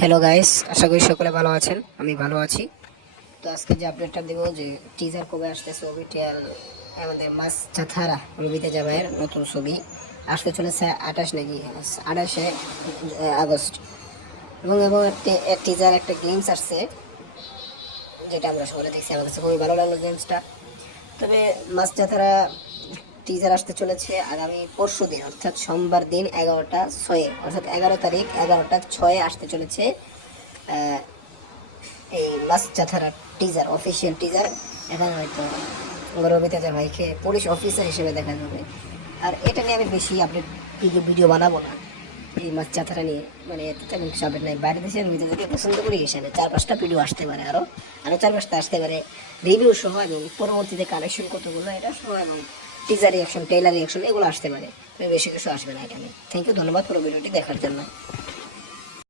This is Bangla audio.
হ্যালো গাইস আশা করি সকলে ভালো আছেন। আমি ভালো আছি। তো আজকে যে আপডেটটা দেবো, যে টিজার কবে আসতেছে ছবিটি আর আমাদের মাস চাথারা রবিতে জামাইয়ের নতুন ছবি। আসতে চলেছে আঠাশ নাকি? আঠাশে আগস্ট। এবং এবং একটি টিজার একটা গেমস আসছে, যেটা আমরা সকলে দেখছি। আমার কাছে খুবই ভালো লাগল গেমসটা তবে মাস চাথারা টিজার আসতে চলেছে আগামী পরশু দিন, অর্থাৎ সোমবার দিন এগারোটা ছয়ে, অর্থাৎ এগারো তারিখ এগারোটা ছয়ে আসতে চলেছে এই মাস চাথারা টিজার অফিসিয়াল টিজার এবং হয়তো রবি তেজার ভাইকে পুলিশ অফিসার হিসেবে দেখা যাবে। আর এটা নিয়ে আমি বেশি আপনি ভিডিও বানাবো না। এই মাছ চাতারা নিয়ে মানে এতে তেমন কিছু আপডেট নাই। বাইরে দেশে আমি যদি পছন্দ করি হিসাবে চার পাঁচটা ভিডিও আসতে পারে আরও আরও চার পাঁচটা আসতে পারে। রিভিউ সহ এবং পরবর্তীতে কালেকশন কতগুলো, এটা সহ এবং টিজার রিয়াকশন টেলার রিয়াকশন এগুলো আসতে পারে। বেশি কিছু আসবে না এখানে থ্যাংক ইউ ধন্যবাদ পুরো ভিডিওটি দেখার জন্য।